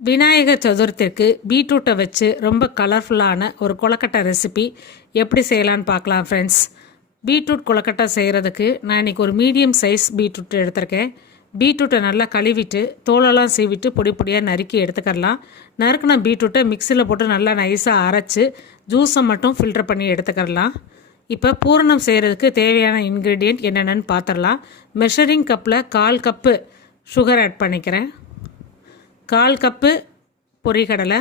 விநாயகர் சதுர்த்திக்கு பீட்ரூட்டை வச்சு ரொம்ப கலர்ஃபுல்லான ஒரு கொலக்கட்டை ரெசிபி எப்படி செய்யலான்னு பார்க்கலாம் ஃப்ரெண்ட்ஸ் பீட்ரூட் கொலக்கட்டை செய்கிறதுக்கு நான் இன்றைக்கி ஒரு மீடியம் சைஸ் பீட்ரூட் எடுத்திருக்கேன். பீட்ரூட்டை நல்லா கழுவிட்டு தோலெல்லாம் சீவிட்டு பொடி பொடியாக நறுக்கி எடுத்துக்கலாம் நறுக்கின பீட்ரூட்டை மிக்சியில் போட்டு நல்லா நைஸாக அரைச்சி ஜூஸை மட்டும் ஃபில்டர் பண்ணி எடுத்துக்கலாம் இப்போ பூரணம் செய்கிறதுக்கு தேவையான இன்க்ரீடியண்ட் என்னென்னு பார்த்துடலாம் மெஷரிங் கப்பில் கால் கப்பு சுகர் ஆட் பண்ணிக்கிறேன். கால் கப்பு பொரிகடலை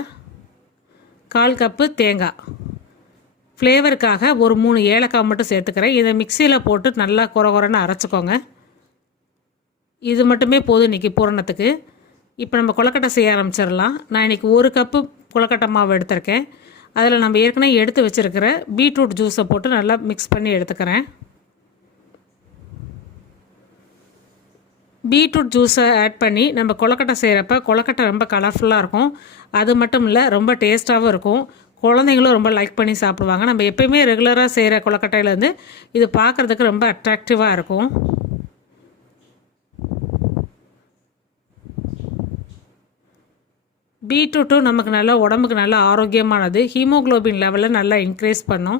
கால் கப்பு தேங்காய். ஃப்ளேவருக்காக ஒரு மூணு ஏலக்காய் மட்டும் சேர்த்துக்கிறேன். இதை மிக்சியில் போட்டு நல்லா குறை குறைன்னு அரைச்சிக்கோங்க. இது மட்டுமே போதும் இன்றைக்கி பூரணத்துக்கு. இப்போ நம்ம கொலக்கட்டை செய்ய ஆரம்பிச்சிடலாம். நான் இன்றைக்கி ஒரு கப்பு கொலக்கட்டை மாவு எடுத்திருக்கேன். அதில் நம்ம ஏற்கனவே எடுத்து வச்சுருக்கிற பீட்ரூட் ஜூஸை போட்டு நல்லா மிக்ஸ் பண்ணி எடுத்துக்கிறேன். பீட்ரூட் ஜூஸை ஆட் பண்ணி நம்ம கொலக்கட்டை செய்கிறப்ப கொலக்கட்டை ரொம்ப கலர்ஃபுல்லாக இருக்கும். அது மட்டும் இல்லை ரொம்ப டேஸ்ட்டாகவும் இருக்கும். குழந்தைங்களும் ரொம்ப லைக் பண்ணி சாப்பிடுவாங்க. நம்ம எப்பயுமே ரெகுலராக செய்கிற கொலக்கட்டையிலேருந்து இது பார்க்குறதுக்கு ரொம்ப அட்ராக்டிவாக இருக்கும். பீட்ரூட்டும் நமக்கு நல்லா உடம்புக்கு நல்லா ஆரோக்கியமானது. ஹீமோக்ளோபின் லெவலில் நல்லா இன்க்ரீஸ் பண்ணும்.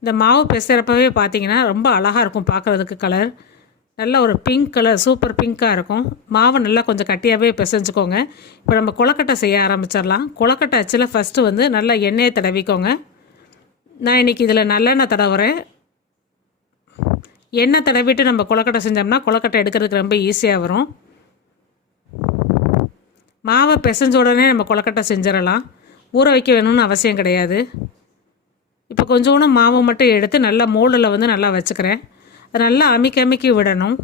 இந்த மாவு பிசைறப்பவே பார்த்தீங்கன்னா ரொம்ப அழகாக இருக்கும் பார்க்குறதுக்கு கலர் நல்ல ஒரு பிங்க் கலர் சூப்பர் பிங்க்காக இருக்கும். மாவை நல்லா கொஞ்சம் கட்டியாகவே பிசைஞ்சுக்கோங்க. இப்போ நம்ம கொலக்கட்டை செய்ய ஆரம்பிச்சிடலாம். கொலக்கட்டை அச்சில் ஃபஸ்ட்டு வந்து நல்லா எண்ணெயை தடவிக்கோங்க. நான் இன்றைக்கி இதில் நல்லெண்ணெய் தடவுறேன். எண்ணெய் தடவிட்டு நம்ம கொலக்கட்டை செஞ்சோம்னா கொலக்கட்டை எடுக்கிறதுக்கு ரொம்ப ஈஸியாக வரும். மாவை பிசைஞ்ச உடனே நம்ம கொலக்கட்டை செஞ்சிடலாம். ஊற வைக்க வேணும்னு அவசியம் கிடையாது. இப்போ கொஞ்சோண்டு மாவு மட்டும் எடுத்து நல்லா மோல்டில் வந்து நல்லா வச்சுக்கிறேன். நல்லா அமுக்கி அமைக்கி விடணும்.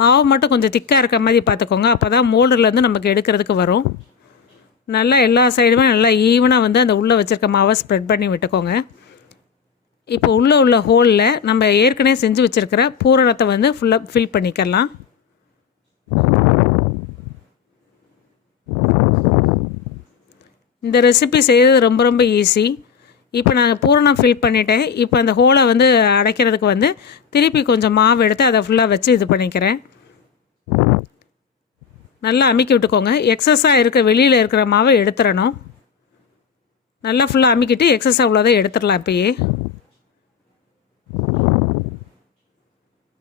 மாவு மட்டும் கொஞ்சம் திக்காக இருக்க மாதிரி பார்த்துக்கோங்க. அப்போ தான் மோல்டுலேருந்து நமக்கு எடுக்கிறதுக்கு வரும். நல்லா எல்லா சைடுமே நல்லா ஈவனாக வந்து அந்த உள்ளே வச்சுருக்க மாவை ஸ்ப்ரெட் பண்ணி விட்டுக்கோங்க. இப்போ உள்ளே உள்ள ஹோலில் நம்ம ஏற்கனவே செஞ்சு வச்சுருக்கிற பூரணத்தை வந்து ஃபுல்லாக ஃபில் பண்ணிக்கலாம். இந்த ரெசிபி செய்கிறது ரொம்ப ரொம்ப ஈஸி இப்போ நான் பூரணம் ஃபில் பண்ணிட்டேன். இப்போ அந்த ஹோலை வந்து அடைக்கிறதுக்கு வந்து திருப்பி கொஞ்சம் மாவு எடுத்து அதை ஃபுல்லாக வச்சு இது பண்ணிக்கிறேன். நல்லா அமுக்கி விட்டுக்கோங்க. எக்ஸஸாக இருக்க வெளியில் இருக்கிற மாவை எடுத்துடணும் நல்லா ஃபுல்லாக அமுக்கிட்டு எக்ஸஸாக உள்ளதை எடுத்துடலாம் இப்போயே.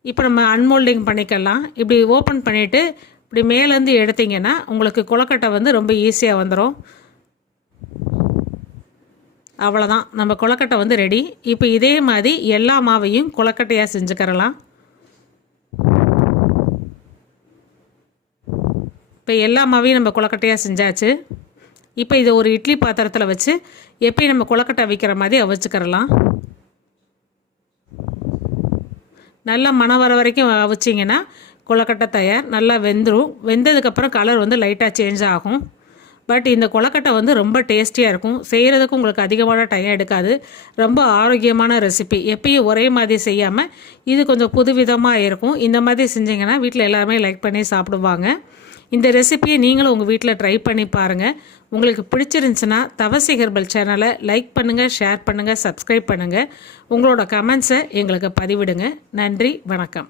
இப்போ நம்ம அன்மோல்டிங் பண்ணிக்கலாம். இப்படி ஓப்பன் பண்ணிவிட்டு இப்படி மேலேருந்து எடுத்திங்கன்னா உங்களுக்கு கொலக்கட்டை வந்து ரொம்ப ஈஸியாக வந்துடும் அவ்வளோதான் நம்ம கொலக்கட்டை வந்து ரெடி இப்போ இதே மாதிரி எல்லா மாவையும் கொலக்கட்டையாக செஞ்சுக்கிறலாம் இப்போ எல்லா மாவையும் நம்ம கொலக்கட்டையாக செஞ்சாச்சு. இப்போ இதை ஒரு இட்லி பாத்திரத்தில் வச்சு எப்படி நம்ம கொலக்கட்டை வைக்கிற மாதிரி அவிச்சுக்கிறலாம் நல்லா மனம் வர வரைக்கும் அவிச்சிங்கன்னா கொலக்கட்டை தயார் நல்லா வெந்துடும் வெந்ததுக்கப்புறம் கலர் வந்து லைட்டாக சேஞ்ச் ஆகும். பட் இந்த கொலக்கட்டை வந்து ரொம்ப டேஸ்டியாக இருக்கும். செய்கிறதுக்கு உங்களுக்கு அதிகமான டைம் எடுக்காது. ரொம்ப ஆரோக்கியமான ரெசிபி எப்பயும் ஒரே மாதிரி செய்யாமல் இது கொஞ்சம் புதுவிதமாக இருக்கும். இந்த மாதிரி செஞ்சிங்கன்னா வீட்டில் எல்லாருமே லைக் பண்ணி சாப்பிடுவாங்க. இந்த ரெசிபியை நீங்களும் உங்கள் வீட்டில் ட்ரை பண்ணி பாருங்கள் உங்களுக்கு பிடிச்சிருந்துச்சுன்னா தவசி ஹெர்பல் சேனலை லைக் பண்ணுங்கள் ஷேர் பண்ணுங்கள் சப்ஸ்கிரைப் பண்ணுங்கள் உங்களோட கமெண்ட்ஸை எங்களுக்கு பதிவிடுங்க. நன்றி வணக்கம்.